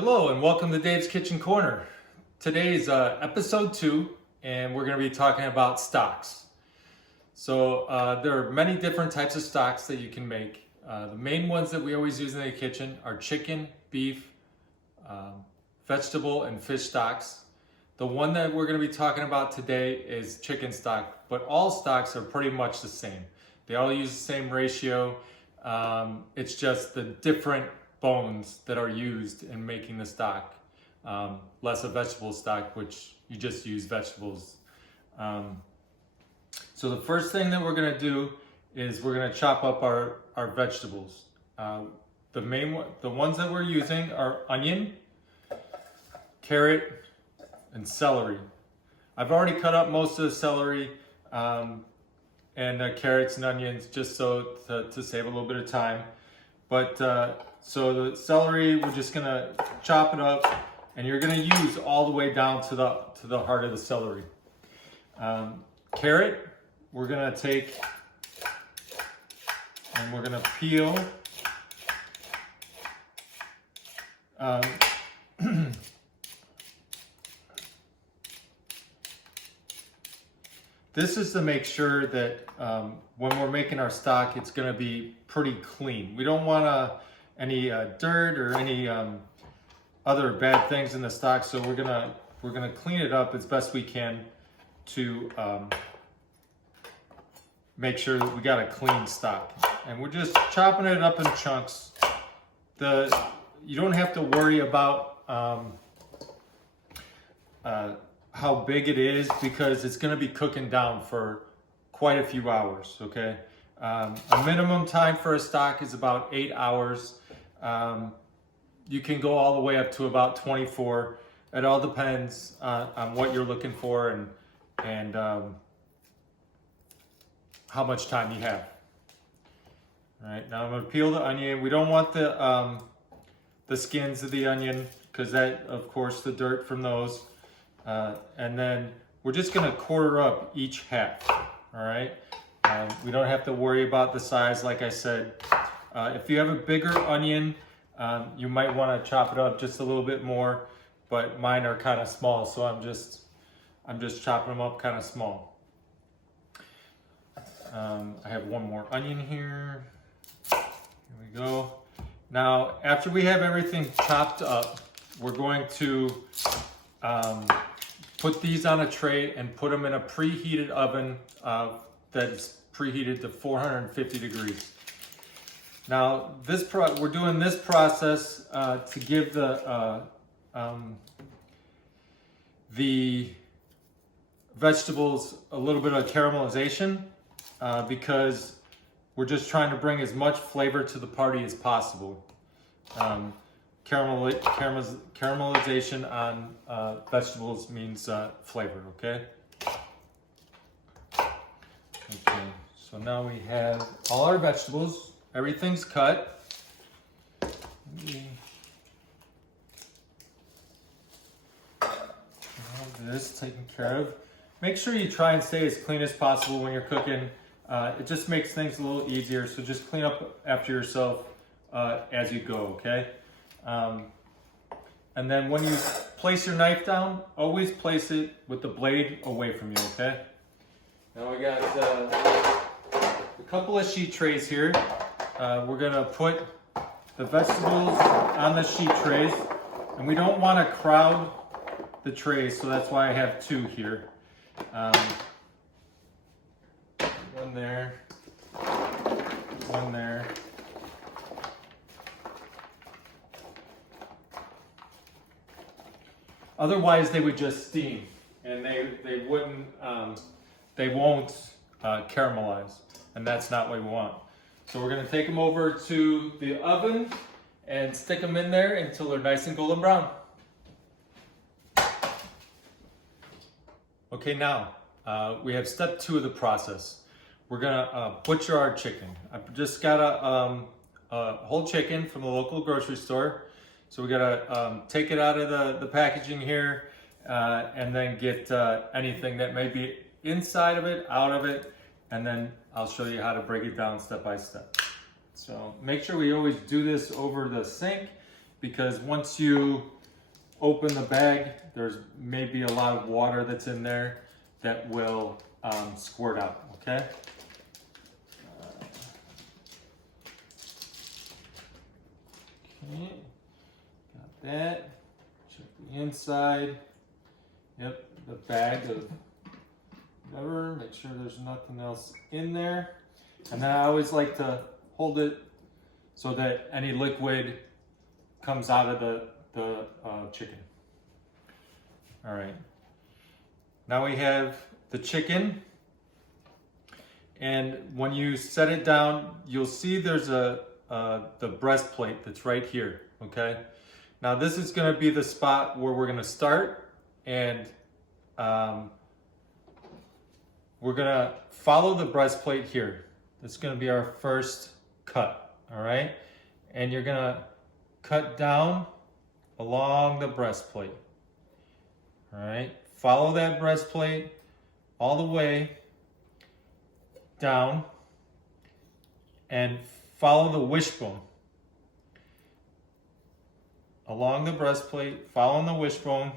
Hello and welcome to Dave's Kitchen Corner. Today's episode 2 and we're going to be talking about stocks. So there are many different types of stocks that you can make. The main ones that we always use in the kitchen are chicken, beef, vegetable, and fish stocks. The one that we're going to be talking about today is chicken stock, but all stocks are pretty much the same. They all use the same ratio. It's just the different bones that are used in making the stock. Less of vegetable stock, which you just use vegetables. So the first thing that we're going to do is we're going to chop up our vegetables. The ones that we're using are onion, carrot, and celery. I've already cut up most of the celery and carrots and onions just so to save a little bit of time. But so the celery, we're just gonna chop it up, and you're gonna use all the way down to the heart of the celery. Carrot, we're gonna take and we're gonna peel. This is to make sure that when we're making our stock, it's going to be pretty clean. We don't want any dirt or any other bad things in the stock, so we're gonna clean it up as best we can to make sure that we got a clean stock. And we're just chopping it up in chunks. You don't have to worry about how big it is, because it's going to be cooking down for quite a few hours. Okay, a minimum time for a stock is about 8 hours. You can go all the way up to about 24. It all depends on what you're looking for and how much time you have. All right, now I'm going to peel the onion. We don't want the skins of the onion, because that, of course, the dirt from those. And then we're just going to quarter up each half. All right. We don't have to worry about the size, like I said. If you have a bigger onion, you might want to chop it up just a little bit more. But mine are kind of small, so I'm just chopping them up kind of small. I have one more onion here. Here we go. Now, after we have everything chopped up, we're going to put these on a tray and put them in a preheated oven that's preheated to 450 degrees. Now, we're doing this process to give the vegetables a little bit of caramelization, because we're just trying to bring as much flavor to the party as possible. Caramelization on vegetables means flavor, okay? Okay, so now we have all our vegetables. Everything's cut. This taken care of. Make sure you try and stay as clean as possible when you're cooking. It just makes things a little easier, so just clean up after yourself as you go, okay? And then when you place your knife down, always place it with the blade away from you, okay? Now we got a couple of sheet trays here. We're gonna put the vegetables on the sheet trays, and we don't want to crowd the trays, so that's why I have 2 here. One there, one there. Otherwise, they would just steam, and they won't caramelize, and that's not what we want. So we're going to take them over to the oven and stick them in there until they're nice and golden brown. Okay, now we have step 2 of the process. We're going to butcher our chicken. I've just got a whole chicken from the local grocery store. So we gotta take it out of the packaging here, and then get anything that may be inside of it, out of it, and then I'll show you how to break it down step by step. So make sure we always do this over the sink because once you open the bag, there's maybe a lot of water that's in there that will squirt out, okay? Okay, got that. Check the inside. Yep, the bag of whatever. Make sure there's nothing else in there. And then I always like to hold it so that any liquid comes out of the chicken. All right. Now we have the chicken. And when you set it down, you'll see there's the breastplate that's right here, okay? Now this is gonna be the spot where we're gonna start, and we're gonna follow the breastplate here. That's gonna be our first cut, all right? And you're gonna cut down along the breastplate, all right? Follow that breastplate all the way down and follow the wishbone. Along the breastplate, following the wishbone.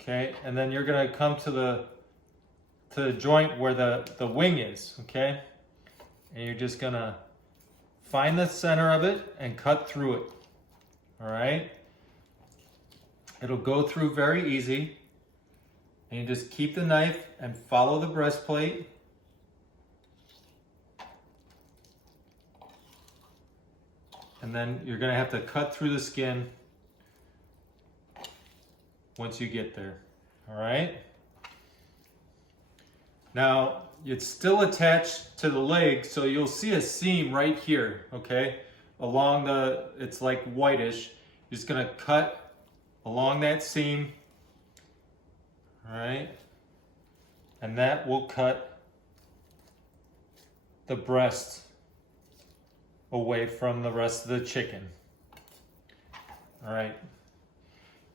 Okay, and then you're gonna come to the joint where the wing is, okay? And you're just gonna find the center of it and cut through it, all right? It'll go through very easy. And you just keep the knife and follow the breastplate. And then you're gonna have to cut through the skin once you get there, all right? Now, it's still attached to the leg, so you'll see a seam right here, okay? Along it's like whitish. You're just gonna cut along that seam, all right? And that will cut the breast away from the rest of the chicken. All right.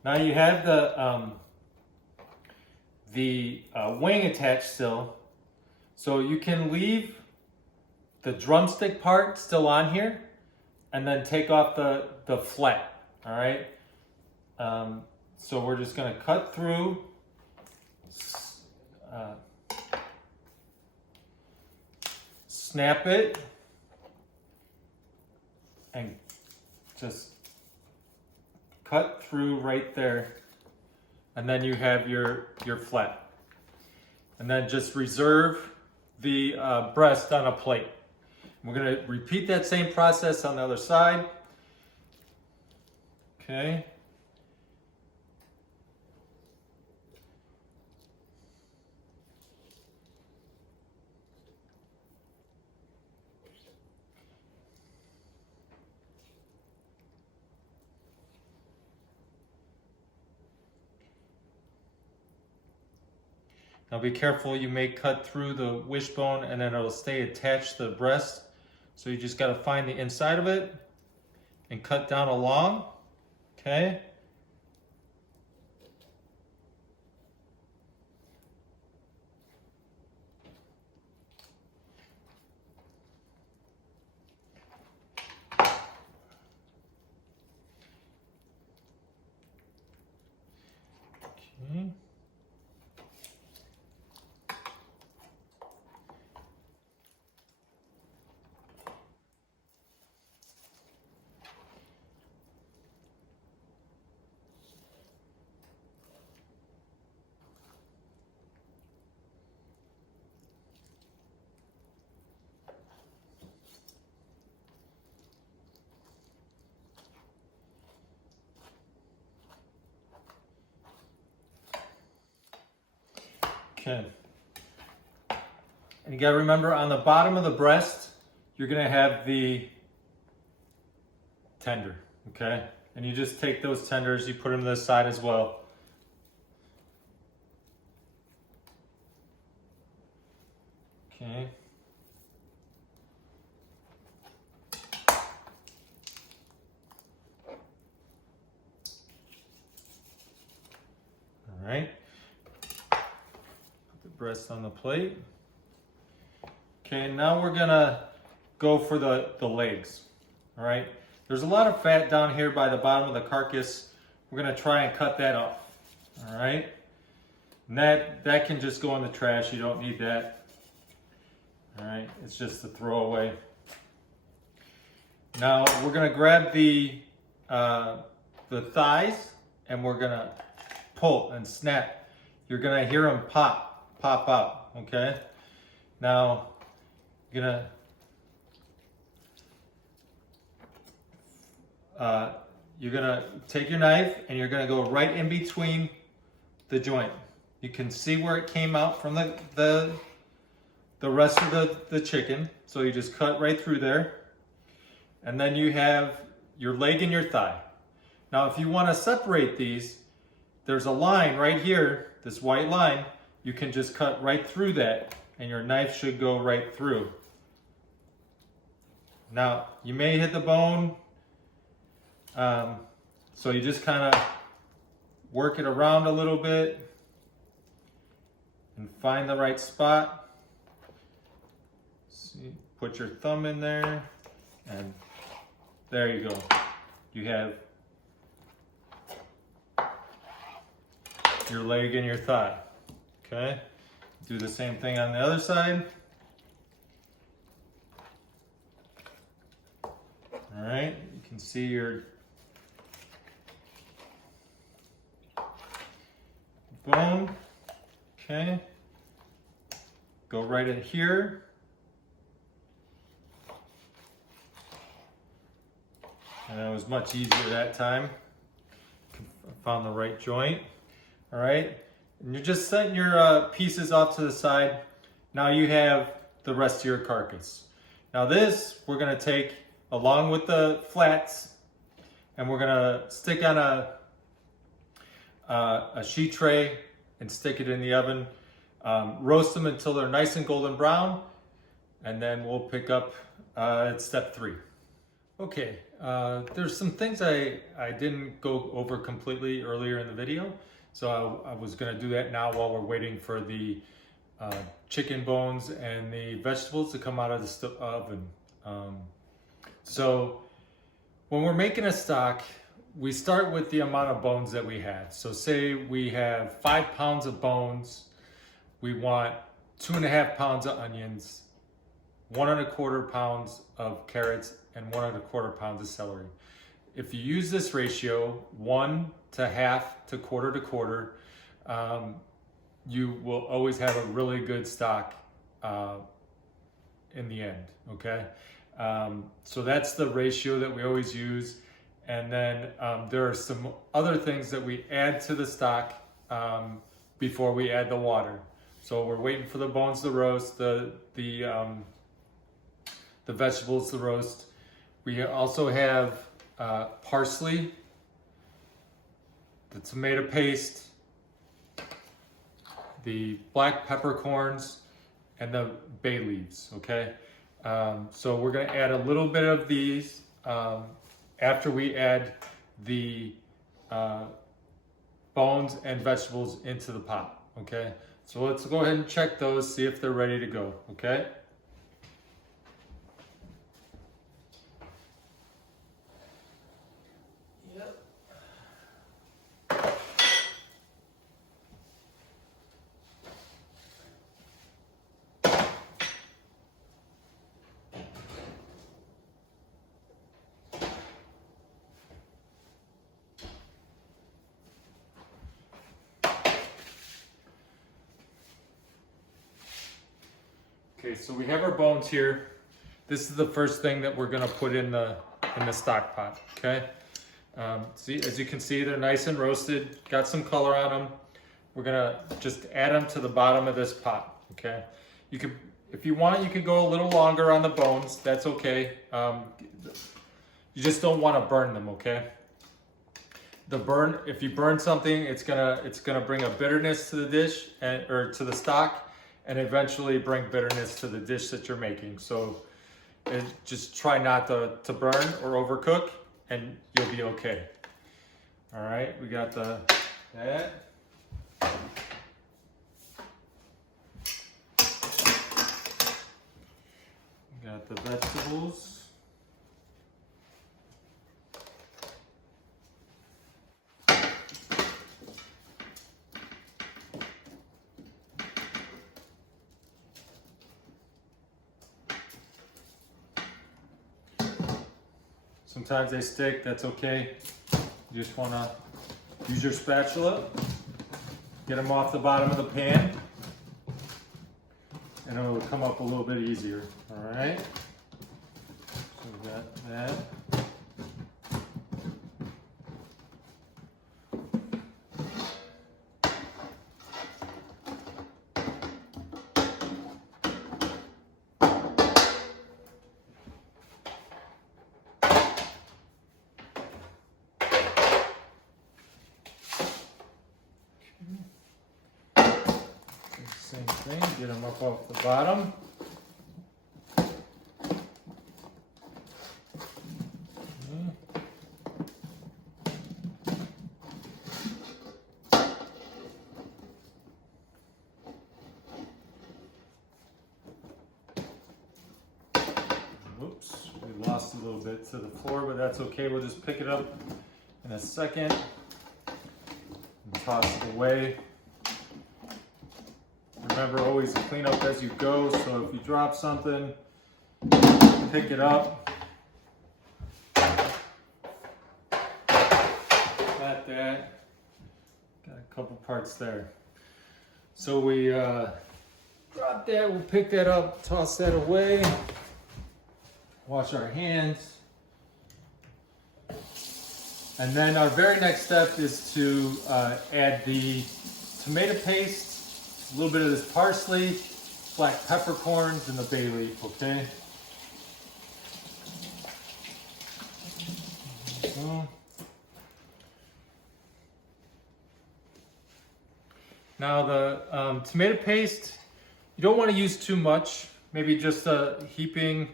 Now you have the wing attached still, so you can leave the drumstick part still on here, and then take off the flat. All right. So we're just gonna cut through. Snap it and just cut through right there, and then you have your flat. And then just reserve the breast on a plate. We're going to repeat that same process on the other side. Okay. Now be careful, you may cut through the wishbone and then it'll stay attached to the breast. So you just got to find the inside of it and cut down along, okay? Okay. Okay. And you gotta remember, on the bottom of the breast, you're gonna have the tender, okay? And you just take those tenders, you put them to the side as well. Okay. All right. Put the breast on the plate. Okay, now we're gonna go for the legs. All right. There's a lot of fat down here by the bottom of the carcass. We're gonna try and cut that off. All right. And that can just go in the trash. You don't need that. All right. It's just a throwaway. Now we're gonna grab the thighs and we're gonna pull and snap. You're gonna hear them pop out. Okay. Now you're gonna take your knife and you're gonna go right in between the joint. You can see where it came out from the rest of the chicken. So you just cut right through there. And then you have your leg and your thigh. Now if you want to separate these, there's a line right here, this white line. You can just cut right through that and your knife should go right through. Now you may hit the bone, so you just kind of work it around a little bit and find the right spot. See, put your thumb in there and there you go. You have your leg and your thigh. Okay, do the same thing on the other side. All right, you can see your bone. Okay, go right in here. And it was much easier that time. I found the right joint. All right, and you're just setting your pieces off to the side. Now you have the rest of your carcass. Now this we're gonna take along with the flats and we're gonna stick on a sheet tray and stick it in the oven. Roast them until they're nice and golden brown, and then we'll pick up at step 3. Okay, there's some things I didn't go over completely earlier in the video, so I was gonna do that now while we're waiting for the chicken bones and the vegetables to come out of the oven. So when we're making a stock, we start with the amount of bones that we have. So say we have 5 pounds of bones, we want 2.5 pounds of onions, 1 1/4 pounds of carrots, and 1 1/4 pounds of celery. If you use this ratio, 1 to half to quarter to quarter, you will always have a really good stock in the end, okay? So that's the ratio that we always use. And then there are some other things that we add to the stock before we add the water. So we're waiting for the bones to roast, the vegetables to roast. We also have parsley, the tomato paste, the black peppercorns, and the bay leaves, okay? So we're gonna add a little bit of these after we add the bones and vegetables into the pot, okay? So let's go ahead and check those, see if they're ready to go, okay? Yep. Okay, so we have our bones here. This is the first thing that we're gonna put in the stock pot, okay? See, as you can see, they're nice and roasted, got some color on them. We're gonna just add them to the bottom of this pot, okay? You could, if you want, you could go a little longer on the bones, that's okay. You just don't wanna burn them, okay? If you burn something, it's gonna bring a bitterness to the dish or to the stock, and eventually bring bitterness to the dish that you're making. So just try not to burn or overcook, and you'll be okay. All right, we got that. We got the vegetables. vegetables. Sometimes they stick, that's okay. You just wanna use your spatula, get them off the bottom of the pan, and it'll come up a little bit easier, all right? So we got that. Same thing, get them up off the bottom. Whoops, we lost a little bit to the floor, but that's okay. We'll just pick it up in a second and toss it away. Remember, always clean up as you go, so if you drop something, pick it up. Got that. Got a couple parts there. So we drop that, we'll pick that up, toss that away, wash our hands. And then our very next step is to add the tomato paste, a little bit of this parsley, black peppercorns, and the bay leaf, okay? So. Now the tomato paste, you don't want to use too much, maybe just a heaping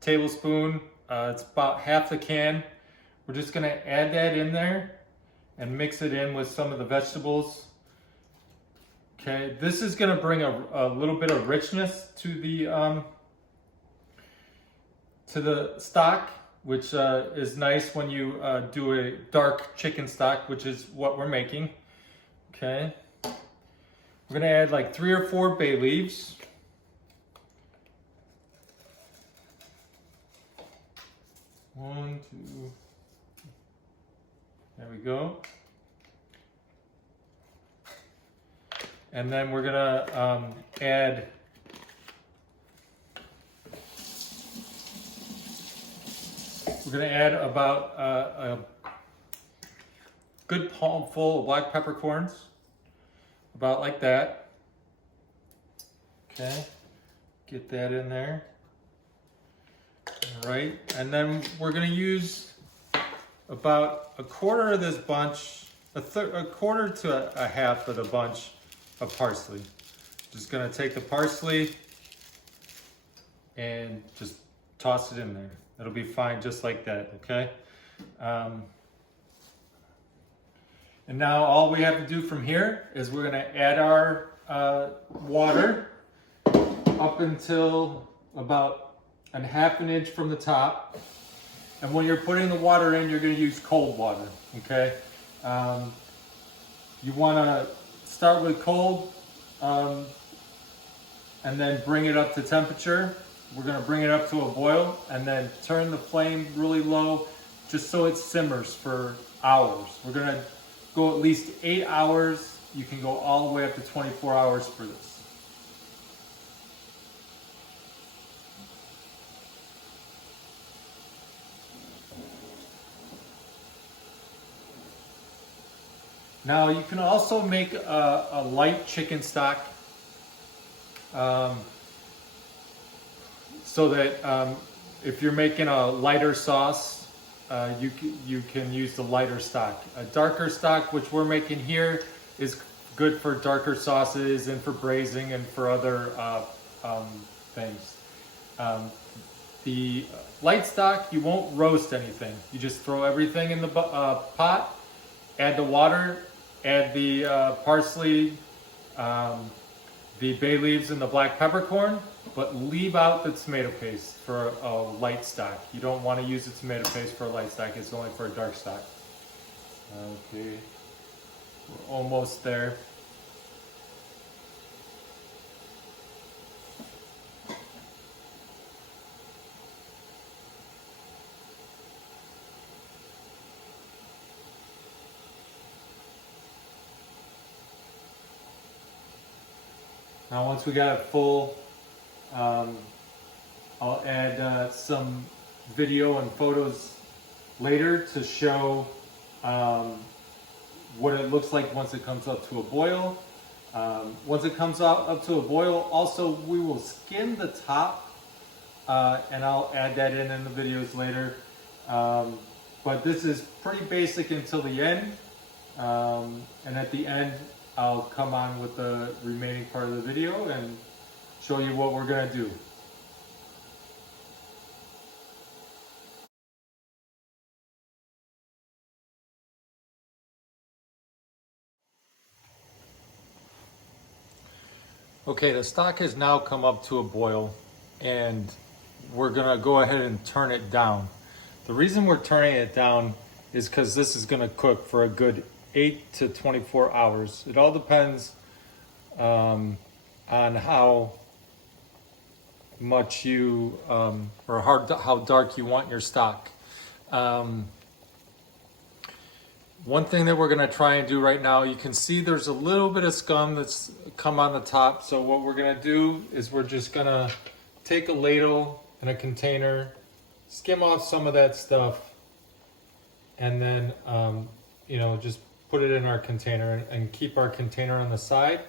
tablespoon. It's about half the can. We're just gonna add that in there and mix it in with some of the vegetables. Okay, this is going to bring a little bit of richness to the stock, which is nice when you do a dark chicken stock, which is what we're making. Okay, we're going to add like 3 or 4 bay leaves. One, two. There we go. And then we're gonna add about a good palmful of black peppercorns, about like that. Okay, get that in there. All right, and then we're gonna use about a quarter of this bunch, a quarter to a half of the bunch of parsley. Just gonna take the parsley and just toss it in there. It'll be fine just like that, okay? And now all we have to do from here is we're gonna add our water up until about a half an inch from the top. And when you're putting the water in, you're gonna use cold water, okay? You wanna start with cold and then bring it up to temperature. We're gonna bring it up to a boil and then turn the flame really low just so it simmers for hours. We're gonna go at least 8 hours. You can go all the way up to 24 hours for this. Now you can also make a light chicken stock so that if you're making a lighter sauce, you can use the lighter stock. A darker stock, which we're making here, is good for darker sauces and for braising and for other things. The light stock, you won't roast anything. You just throw everything in the pot, add the water, add the parsley, the bay leaves and the black peppercorn, but leave out the tomato paste for a light stock. You don't want to use the tomato paste for a light stock. It's only for a dark stock. Okay, we're almost there. Now once we got it full, I'll add some video and photos later to show what it looks like once it comes up to a boil. Once it comes up to a boil, also we will skim the top, and I'll add that in the videos later. But this is pretty basic until the end, and at the end I'll come on with the remaining part of the video and show you what we're gonna do. Okay, the stock has now come up to a boil, and we're gonna go ahead and turn it down. The reason we're turning it down is because this is gonna cook for a good 8 to 24 hours. It all depends on how much you, or how dark you want your stock. One thing that we're gonna try and do right now, you can see there's a little bit of scum that's come on the top. So what we're gonna do is we're just gonna take a ladle and a container, skim off some of that stuff, and then just put it in our container and keep our container on the side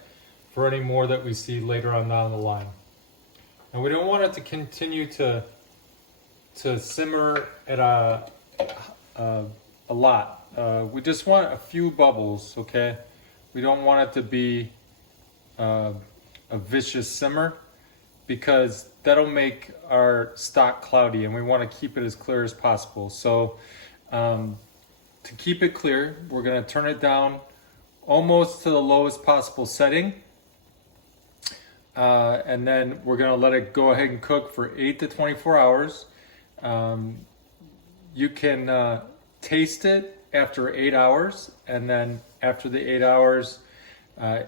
for any more that we see later on down the line. And we don't want it to continue to simmer at a lot. We just want a few bubbles, okay? We don't want it to be a vicious simmer, because that'll make our stock cloudy, and we want to keep it as clear as possible. So to keep it clear, we're going to turn it down almost to the lowest possible setting, and then we're going to let it go ahead and cook for 8 to 24 hours. You can taste it after 8 hours, and then after the 8 hours,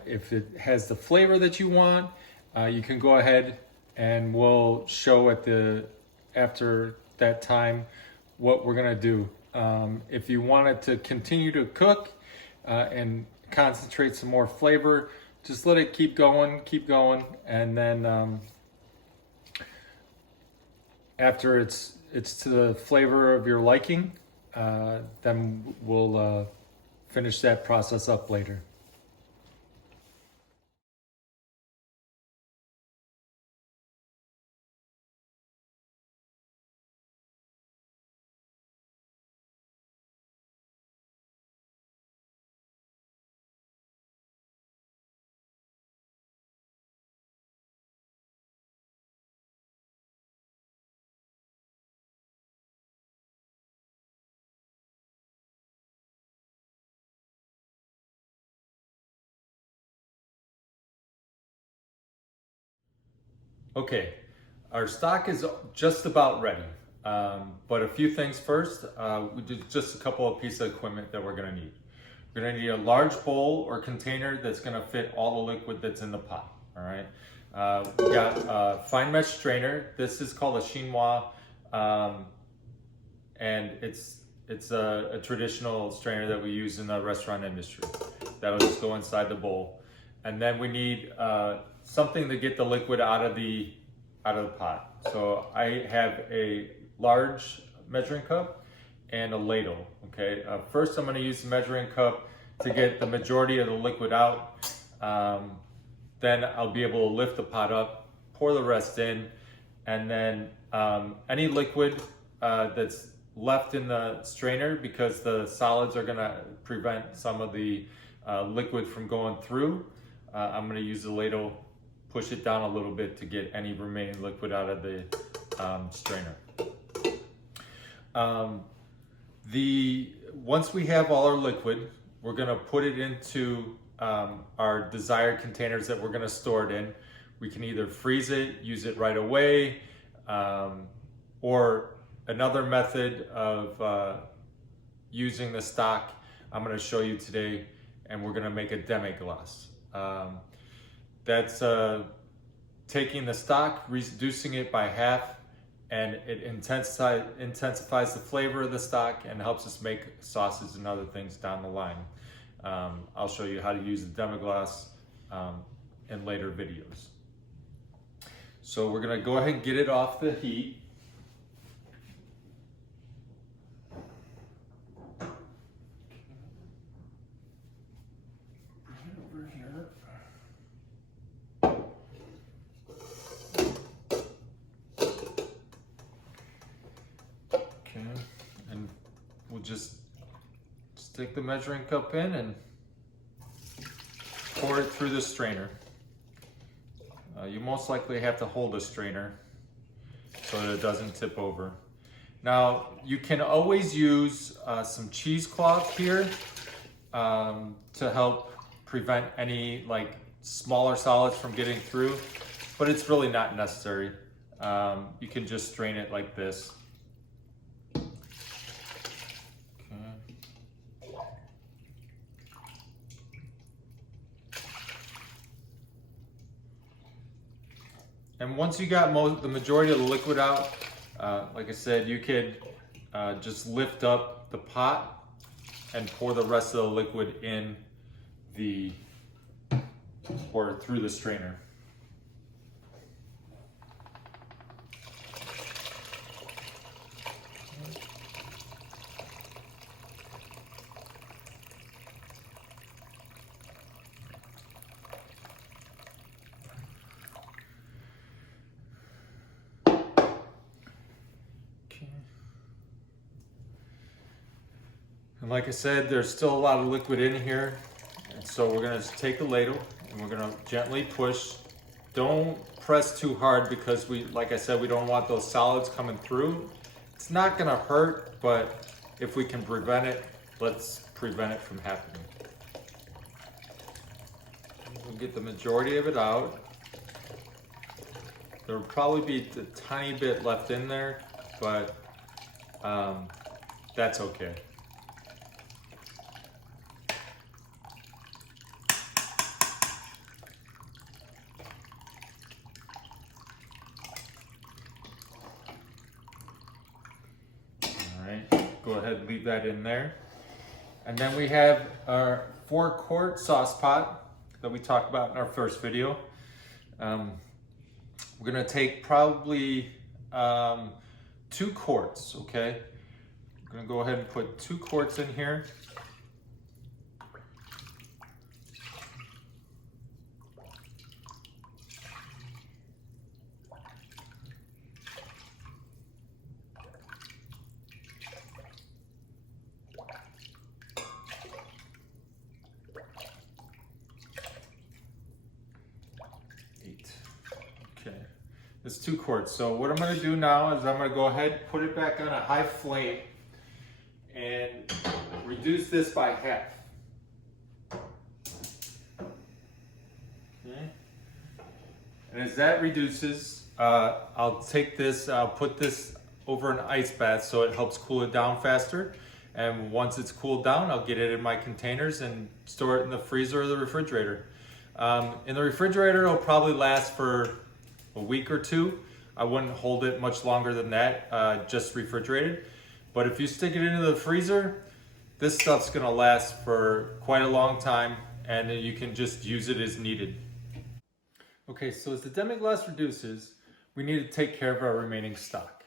if it has the flavor that you want, you can go ahead and we'll show after that time what we're gonna do. If you want it to continue to cook and concentrate some more flavor, just let it keep going, and then after it's to the flavor of your liking, then we'll finish that process up later. Okay, our stock is just about ready, but a few things first. We did just a couple of pieces of equipment that we're gonna need. We're gonna need a large bowl or container that's gonna fit all the liquid that's in the pot, all right? We got a fine mesh strainer. This is called a chinois, and it's a traditional strainer that we use in the restaurant industry. That'll just go inside the bowl. And then we need something to get the liquid out of the pot. So I have a large measuring cup and a ladle, okay? First I'm gonna use the measuring cup to get the majority of the liquid out. Then I'll be able to lift the pot up, pour the rest in, and then any liquid that's left in the strainer, because the solids are gonna prevent some of the liquid from going through, I'm gonna use the ladle, push it down a little bit to get any remaining liquid out of the strainer. Once we have all our liquid, we're gonna put it into our desired containers that we're gonna store it in. We can either freeze it, use it right away, or another method of using the stock I'm going to show you today, and we're going to make a Demi Glacé. That's taking the stock, reducing it by half, and it intensifies the flavor of the stock and helps us make sauces and other things down the line. I'll show you how to use the Demi Glacé in later videos. So we're going to go ahead and get it off the heat. And we'll just stick the measuring cup in and pour it through the strainer. You most likely have to hold a strainer so that it doesn't tip over. Now, you can always use some cheesecloth here to help prevent any like smaller solids from getting through, but it's really not necessary. You can just strain it like this. And once you got the majority of the liquid out, like I said, you could just lift up the pot and pour the rest of the liquid in or through the strainer. And like I said, there's still a lot of liquid in here. And so we're gonna just take the ladle and we're gonna gently push. Don't press too hard because like I said, we don't want those solids coming through. It's not gonna hurt, but if we can prevent it, let's prevent it from happening. We'll get the majority of it out. There will probably be a tiny bit left in there, but that's okay. Go ahead and leave that in there. And then we have our 4-quart sauce pot that we talked about in our first video. We're gonna take probably 2 quarts, okay? We're gonna go ahead and put 2 quarts in here. It's 2 quarts. So what I'm going to do now is I'm going to go ahead and put it back on a high flame and reduce this by half. Okay. And as that reduces, I'll take this, I'll put this over an ice bath so it helps cool it down faster. And once it's cooled down, I'll get it in my containers and store it in the freezer or the refrigerator. In the refrigerator, it'll probably last for a week or 2. I wouldn't hold it much longer than that, just refrigerated. But if you stick it into the freezer, this stuff's gonna last for quite a long time, and you can just use it as needed. Okay, so as the Demi Glacé reduces, we need to take care of our remaining stock.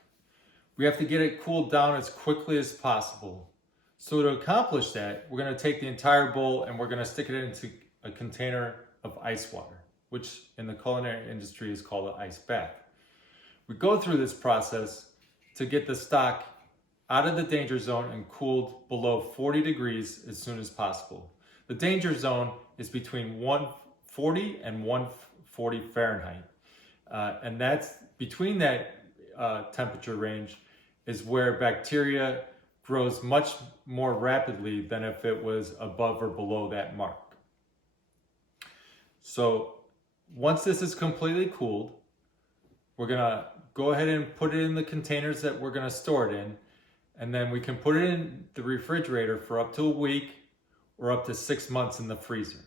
We have to get it cooled down as quickly as possible. So to accomplish that, we're gonna take the entire bowl and we're gonna stick it into a container of ice water, which in the culinary industry is called an ice bath. We go through this process to get the stock out of the danger zone and cooled below 40 degrees as soon as possible. The danger zone is between 140 and 140 Fahrenheit. And that's between that temperature range is where bacteria grows much more rapidly than if it was above or below that mark. So once this is completely cooled, we're gonna go ahead and put it in the containers that we're gonna store it in, and then we can put it in the refrigerator for up to a week or up to 6 months in the freezer.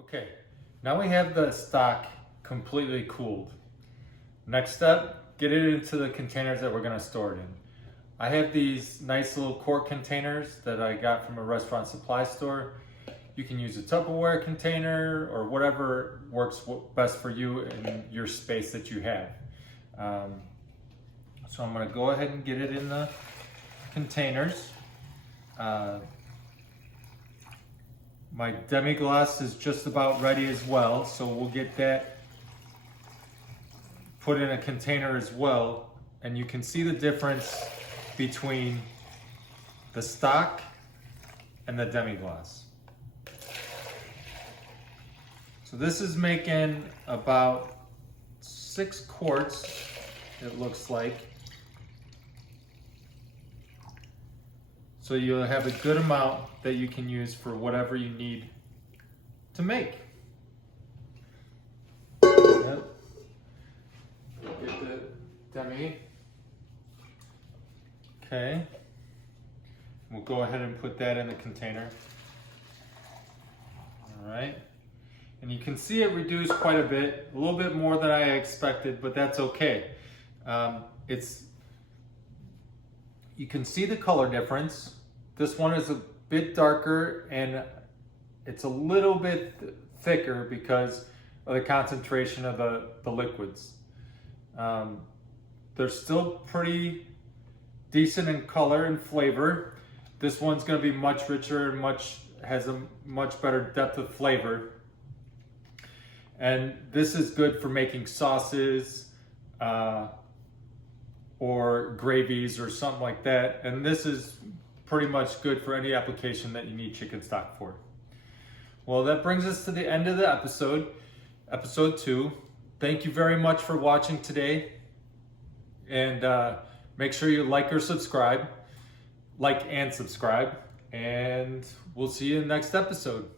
Okay, now we have the stock completely cooled. Next step, get it into the containers that we're gonna store it in. I have these nice little quart containers that I got from a restaurant supply store. You can use a Tupperware container or whatever works best for you in your space that you have. So I'm gonna go ahead and get it in the containers. My Demi Glacé is just about ready as well, so we'll get that put in a container as well, and you can see the difference between the stock and the Demi Glacé. So this is making about 6 quarts, it looks like. So you'll have a good amount that you can use for whatever you need to make. Yep. Get the Demi. Okay. We'll go ahead and put that in the container. All right. And you can see it reduced quite a bit, a little bit more than I expected, but that's okay. You can see the color difference. This one is a bit darker and it's a little bit thicker because of the concentration of the liquids. They're still pretty decent in color and flavor. This one's going to be much richer and has a much better depth of flavor. And this is good for making sauces or gravies or something like that. And this is pretty much good for any application that you need chicken stock for. Well, that brings us to the end of the episode 2. Thank you very much for watching today. And make sure you like and subscribe. And we'll see you in the next episode.